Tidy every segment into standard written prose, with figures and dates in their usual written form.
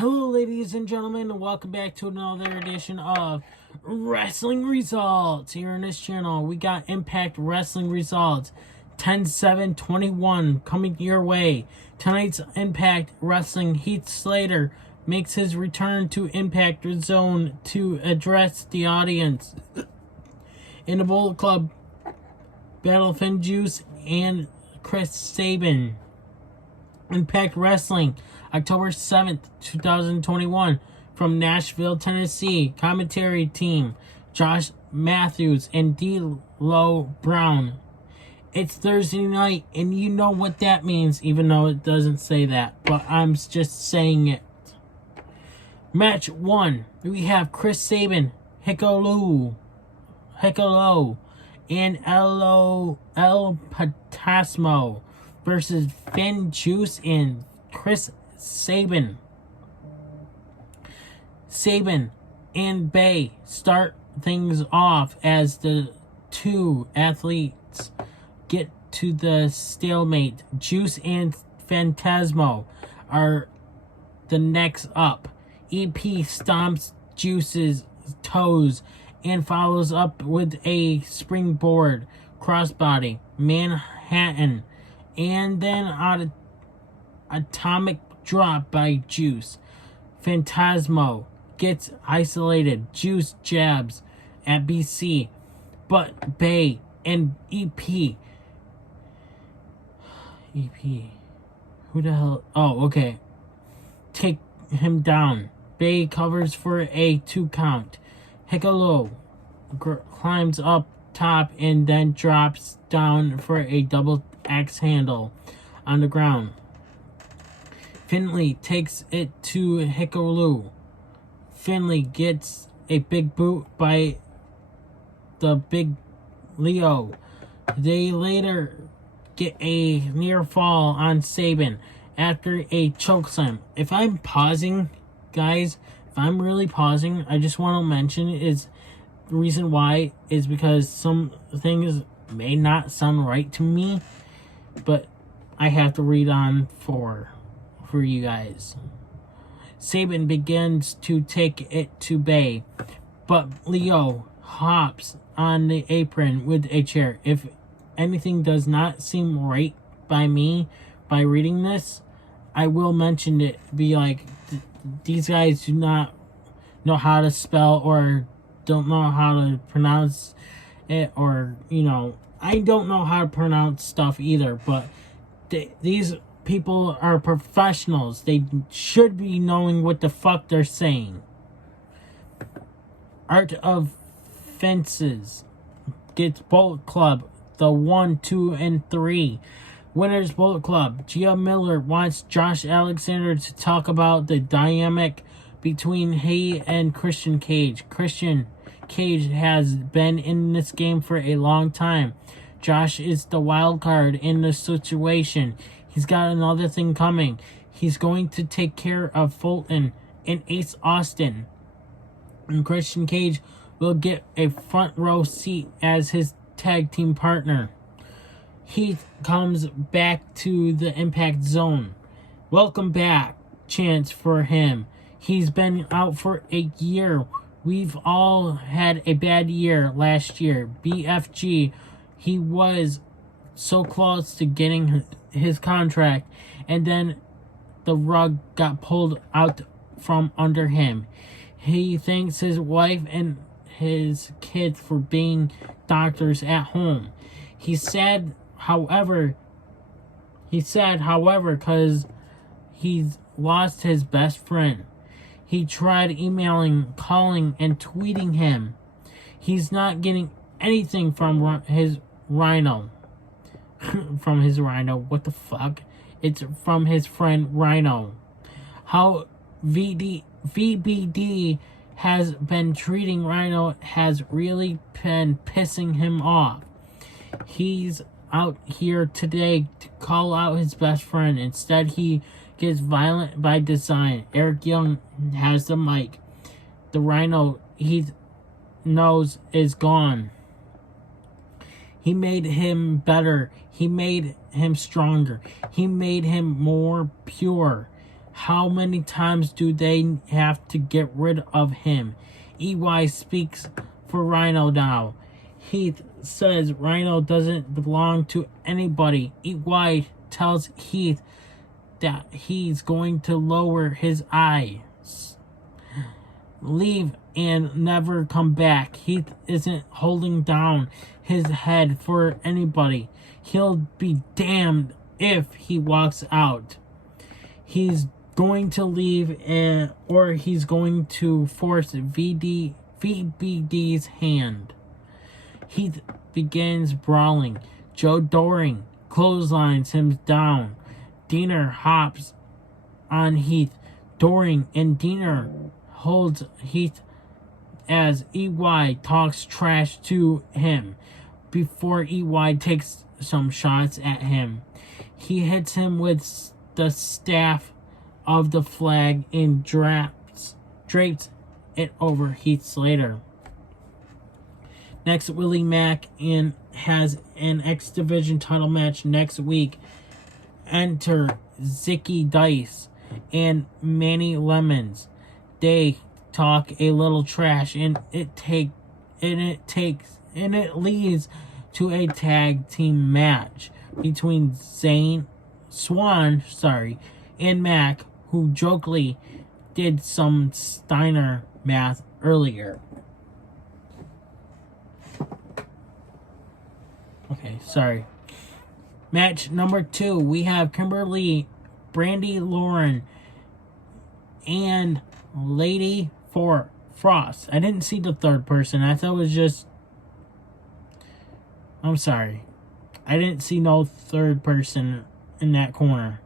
Hello, ladies and gentlemen, and welcome back to another edition of Wrestling Results. Here on this channel, we got Impact Wrestling Results 10/7/21 coming your way. Tonight's Impact Wrestling, Heath Slater makes his return to Impact Zone to address the audience. In the Bullet Club, Battle Finn Juice and Chris Sabin. Impact Wrestling, October 7th, 2021, from Nashville, Tennessee. Commentary team, Josh Matthews and D'Lo Brown. It's Thursday night, and you know what that means, even though it doesn't say that, but I'm just saying it. Match 1, we have Chris Sabin, Hikuleo, and El Patasmo versus Finn Juice and Chris Sabin. Sabin and Bay start things off as the two athletes get to the stalemate. Juice and Phantasmo are the next up. EP stomps Juice's toes and follows up with a springboard crossbody Manhattan and then atomic drop by Juice. Phantasmo gets isolated. Juice jabs at BC, but Bay and EP, who the hell? Oh, okay. Take him down. Bay covers for a 2 count. Hikuleo climbs up top and then drops down for a double axe handle on the ground. Finley takes it to Hikuleo. Finley gets a big boot by the Big Leo. They later get a near fall on Sabin after a chokeslam. If I'm pausing, guys, if I'm really pausing, I just want to mention is the reason why is because some things may not sound right to me, but I have to read on for you guys. Sabin begins to take it to Bay, but Leo hops on the apron with a chair. If anything does not seem right by me by reading this, I will mention it. Be like, these guys do not know how to spell or don't know how to pronounce it, or, you know, I don't know how to pronounce stuff either, but these people are professionals. They should be knowing what the fuck they're saying. Art of Fences gets Bullet Club the 1, 2, and 3. Winners Bullet Club. Gia Miller wants Josh Alexander to talk about the dynamic between he and Christian Cage. Christian Cage has been in this game for a long time. Josh is the wild card in the situation. He's got another thing coming. He's going to take care of Fulton and Ace Austin. And Christian Cage will get a front row seat as his tag team partner. Heath comes back to the Impact Zone. Welcome back chance for him. He's been out for a year. We've all had a bad year last year. BFG, he was so close to getting his contract, and then the rug got pulled out from under him. He thanks his wife and his kids for being doctors at home. He's sad, however, because he's lost his best friend. He tried emailing, calling, and tweeting him. He's not getting anything from his Rhino. From his Rhino, what the fuck? It's from his friend Rhino. How VBD has been treating Rhino has really been pissing him off. He's out here today to call out his best friend. Instead, he gets violent by design. Eric Young has the mic. The Rhino he knows is gone. He made him better. He made him stronger. He made him more pure. How many times do they have to get rid of him? EY speaks for Rhino now. Heath says Rhino doesn't belong to anybody. EY tells Heath that he's going to lower his eyes, leave, and never come back. Heath isn't holding down his head for anybody. He'll be damned if he walks out. He's going to leave, or he's going to force VBD's hand. Heath begins brawling. Joe Doring clotheslines him down. Diener hops on Heath. Doring and Diener holds Heath as EY talks trash to him before EY takes some shots at him. He hits him with the staff of the flag and drapes it over Heath Slater. Next, Willie Mack has an X Division title match next week. Enter Zicky Dice and Manny Lemons. They talk a little trash, and it leads to a tag team match between Swan and Mack, who jokingly did some Steiner math earlier. Okay, sorry. Match number 2, we have Kimberly, Brandy Lauren, and Lady for Frost. I didn't see the third person. I thought it was just... I'm sorry. I didn't see no third person in that corner.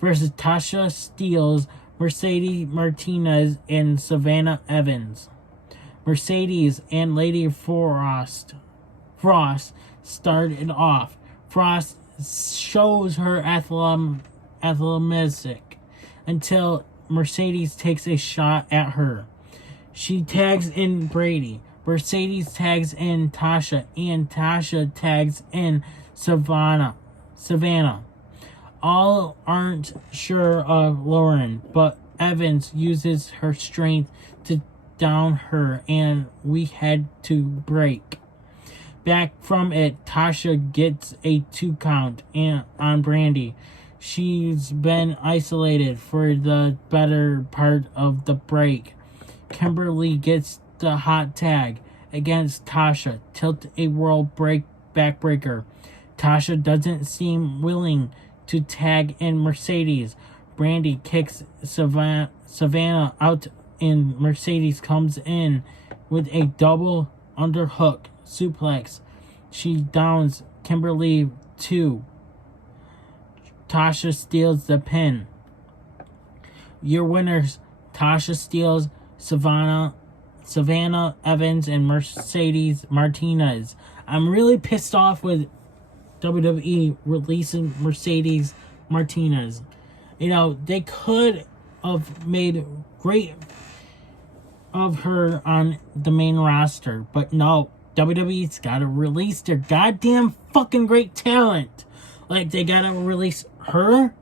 Versus Tasha Steelz, Mercedes Martinez, and Savannah Evans. Mercedes and Lady Frost started off. Frost shows her athleticism until Mercedes takes a shot at her. She tags in Brady. Mercedes tags in Tasha, and Tasha tags in Savannah. All aren't sure of Lauren, but Evans uses her strength to down her, and we head to break. Back from it, Tasha gets a 2 count on Brandy. She's been isolated for the better part of the break. Kimberly gets the hot tag against Tasha. Tilt a world backbreaker. Tasha doesn't seem willing to tag in Mercedes. Brandy kicks Savannah out, and Mercedes comes in with a double underhook suplex. She downs Kimberly 2. Tasha steals the pin. Your winners, Tasha Steelz, Savannah Evans, and Mercedes Martinez. I'm really pissed off with WWE releasing Mercedes Martinez. You know, they could have made great of her on the main roster, but no, WWE's gotta release their goddamn fucking great talent. Like, they gotta release her,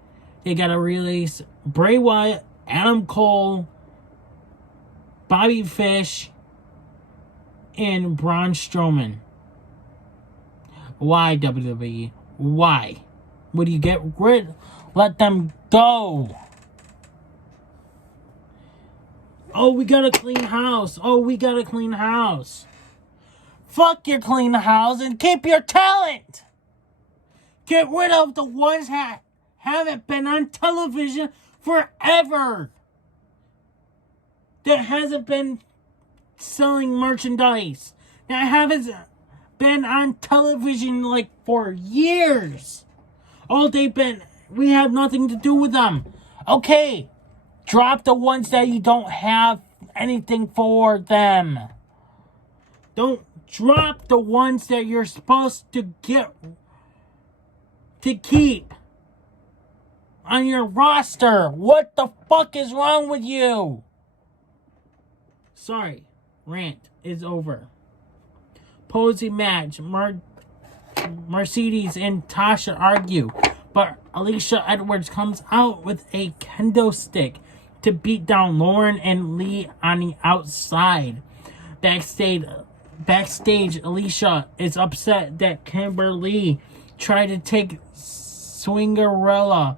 they gotta release Bray Wyatt, Adam Cole, Bobby Fish, and Braun Strowman. Why, WWE? Why? Would you get rid? Let them go. Oh, we got a clean house. Oh, we got a clean house. Fuck your clean house and keep your talent. Get rid of the ones that haven't been on television forever. That hasn't been selling merchandise. That haven't been on television like for years. Oh, we have nothing to do with them. Okay, drop the ones that you don't have anything for them. Don't drop the ones that you're supposed to keep on your roster. What the fuck is wrong with you? Sorry, rant is over. Posey match. Mercedes and Tasha argue, but Alicia Edwards comes out with a kendo stick to beat down Lauren and Lee on the outside. Backstage, Alicia is upset that Kimberly tried to take Swingerella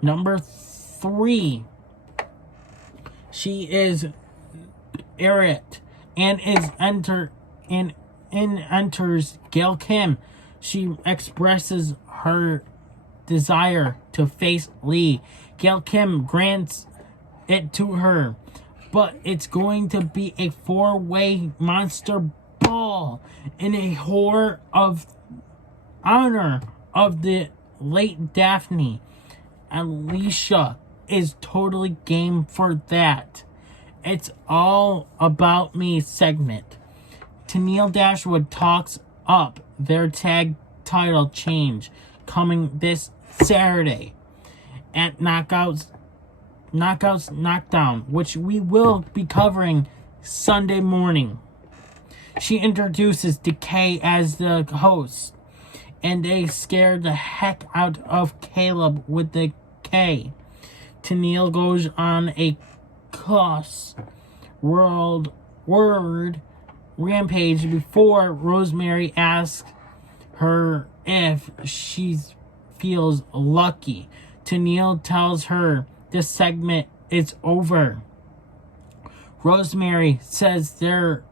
number 3. She is irate and enters Gail Kim. She expresses her desire to face Lee. Gail Kim grants it to her, but it's going to be a 4-way monster ball in a honor of the late Daphne. Alicia is totally game for that. It's all about me segment. Tennille Dashwood talks up their tag title change coming this Saturday at Knockouts Knockdown, which we will be covering Sunday morning. She introduces Decay as the host, and they scared the heck out of Caleb with the K. Tennille goes on a word rampage before Rosemary asks her if she feels lucky. Tennille tells her this segment is over. Rosemary says they're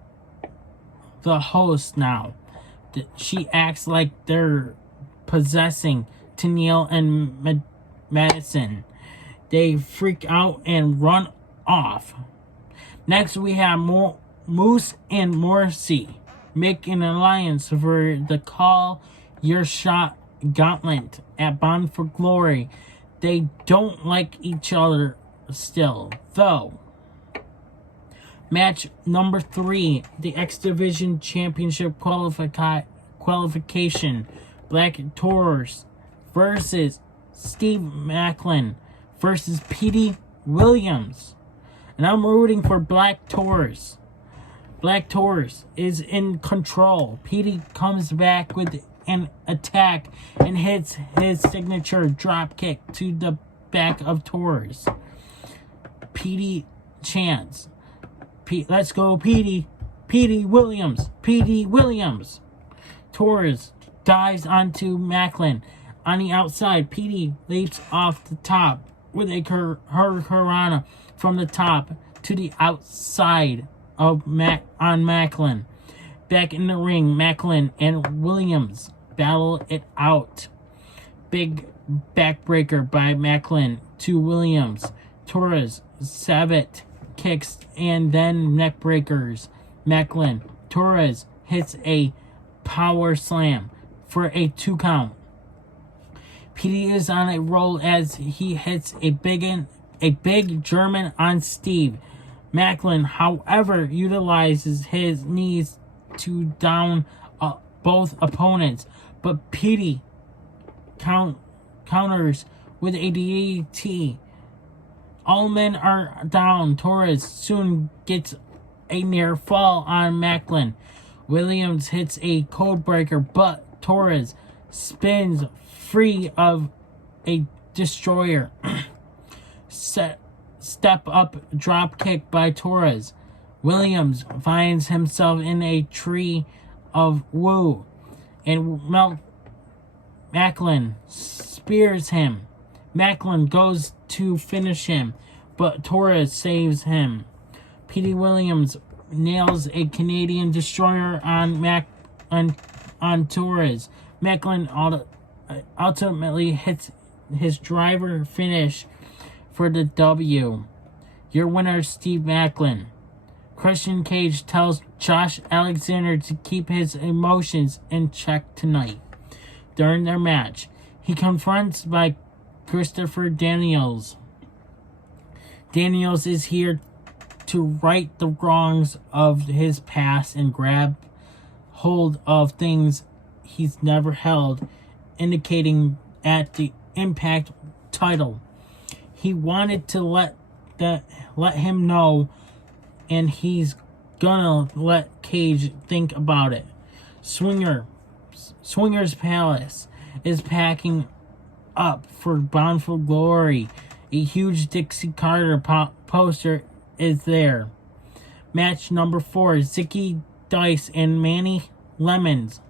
the host now. She acts like they're possessing Tennille and Madison. They freak out and run off. Next, we have Moose and Morrissey make an alliance for the Call Your Shot Gauntlet at Bound for Glory. They don't like each other still, though. Match number 3, the X Division Championship qualification. Black Taurus versus Steve Macklin versus Petey Williams. And I'm rooting for Black Taurus. Black Taurus is in control. Petey comes back with an attack and hits his signature drop kick to the back of Taurus. Petey chants, "Let's go, Petey! Petey Williams! Petey Williams!" Taurus dives onto Macklin. On the outside, Petey leaps off the top with a Hurricanrana from the top to the outside of Macklin. Back in the ring, Macklin and Williams battle it out. Big backbreaker by Macklin to Williams. Torres, Sabat kicks and then neck breakers. Macklin. Torres hits a power slam for a 2 count. Petey is on a roll as he hits a big German on Steve. Macklin, however, utilizes his knees to down both opponents, but Petey counters with a DDT. All men are down. Torres soon gets a near fall on Macklin. Williams hits a code breaker, but Torres spins free of a destroyer. Step up drop kick by Torres. Williams finds himself in a tree of woe, and Macklin spears him. Macklin goes to finish him, but Torres saves him. Petey Williams nails a Canadian destroyer on Torres. Macklin ultimately hits his driver finish for the W. Your winner, Steve Macklin. Christian Cage tells Josh Alexander to keep his emotions in check tonight. During their match, he confronts by Christopher Daniels. Daniels is here to right the wrongs of his past and grab hold of things he's never held, indicating at the Impact title. He wanted to let him know, and he's gonna let Cage think about it. Swinger's Palace is packing up for Bound for Glory. A huge Dixie Carter poster is there. Match number 4, Zicky Dice and Manny Lemons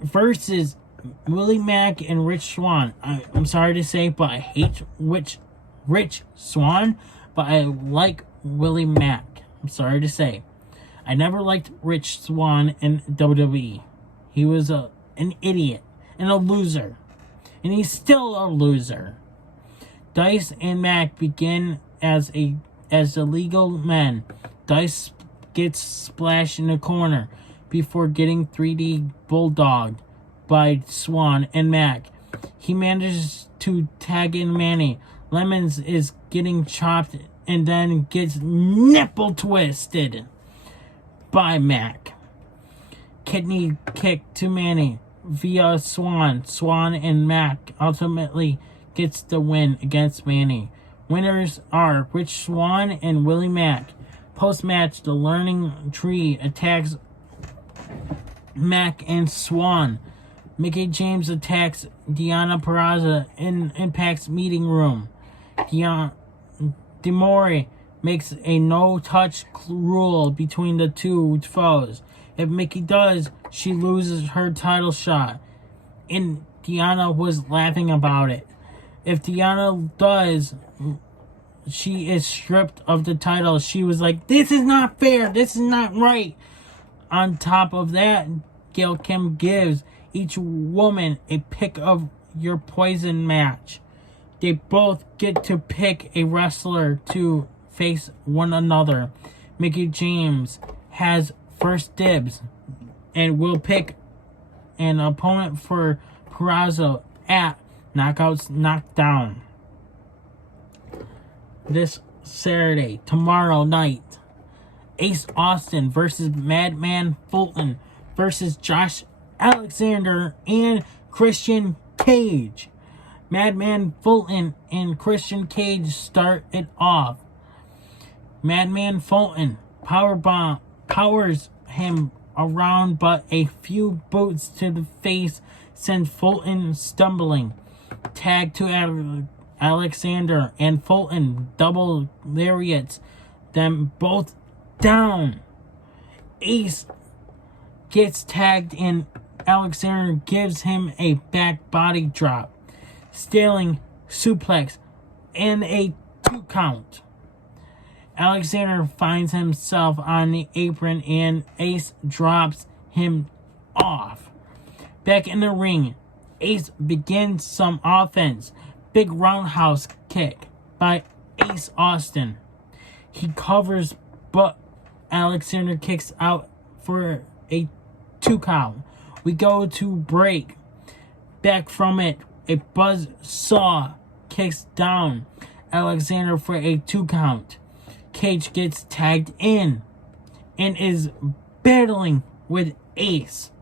versus Willie Mack and Rich Swann. I'm sorry to say, but I hate Rich Swann, but I like Willie Mack. I'm sorry to say. I never liked Rich Swann in WWE. He was an idiot and a loser. And he's still a loser. Dice and Mack begin as the legal men. Dice gets splashed in the corner before getting 3D bulldogged by Swann and Mack. He manages to tag in Manny. Lemons is getting chopped and then gets nipple twisted by Mack. Kidney kick to Manny via Swann. Swann and Mack ultimately gets the win against Manny. Winners are Rich Swann and Willie Mack. Post-match, the Learning Tree attacks Mack and Swann. Mickie James attacks Deonna Purrazzo in Impact's meeting room. Demore makes a no-touch rule between the two foes. If Mickie does, she loses her title shot. And Deonna was laughing about it. If Deonna does, she is stripped of the title. She was like, this is not fair. This is not right. On top of that, Gail Kim gives each woman a pick of your poison match. They both get to pick a wrestler to face one another. Mickie James has first dibs and will pick an opponent for Purrazzo at Knockouts Knockdown. This Saturday, tomorrow night, Ace Austin versus Madman Fulton versus Josh Alexander and Christian Cage. Madman Fulton and Christian Cage start it off. Madman Fulton powers him around, but a few boots to the face send Fulton stumbling. Tag to Alexander and Fulton double lariats them both down. Ace gets tagged and Alexander gives him a back body drop, stealing suplex and a 2 count. Alexander finds himself on the apron and Ace drops him off. Back in the ring, Ace begins some offense. Big roundhouse kick by Ace Austin. He covers, but Alexander kicks out for a 2 count. We go to break. Back from it, a buzz saw kicks down Alexander for a 2 count. Cage gets tagged in and is battling with Ace.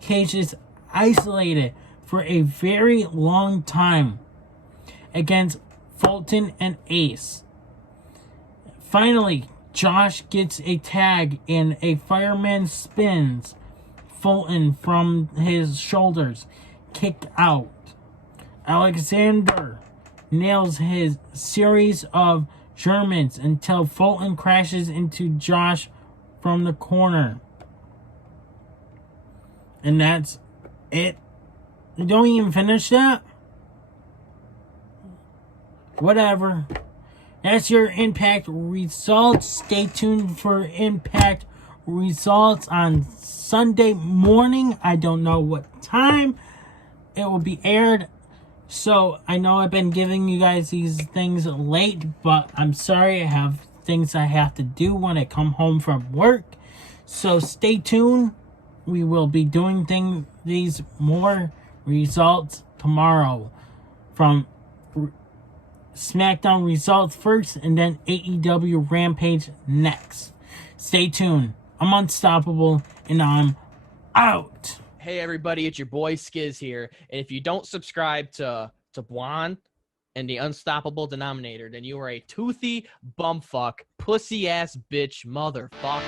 Cage is isolated for a very long time against Fulton and Ace. Finally, Josh gets a tag and a fireman spins Fulton from his shoulders. Kick out. Alexander nails his series of Germans until Fulton crashes into Josh from the corner. And that's it. You don't even finish that? Whatever. That's your Impact results. Stay tuned for Impact results on Sunday morning. I don't know what time it will be aired. So I know I've been giving you guys these things late, but I'm sorry. I have things I have to do when I come home from work. So stay tuned. We will be doing these more results tomorrow from SmackDown results first and then AEW Rampage next. Stay tuned. I'm unstoppable and I'm out. Hey everybody, it's your boy Skiz here. And if you don't subscribe to Blonde and the Unstoppable Denominator, then you are a toothy bumfuck, pussy ass bitch motherfucker.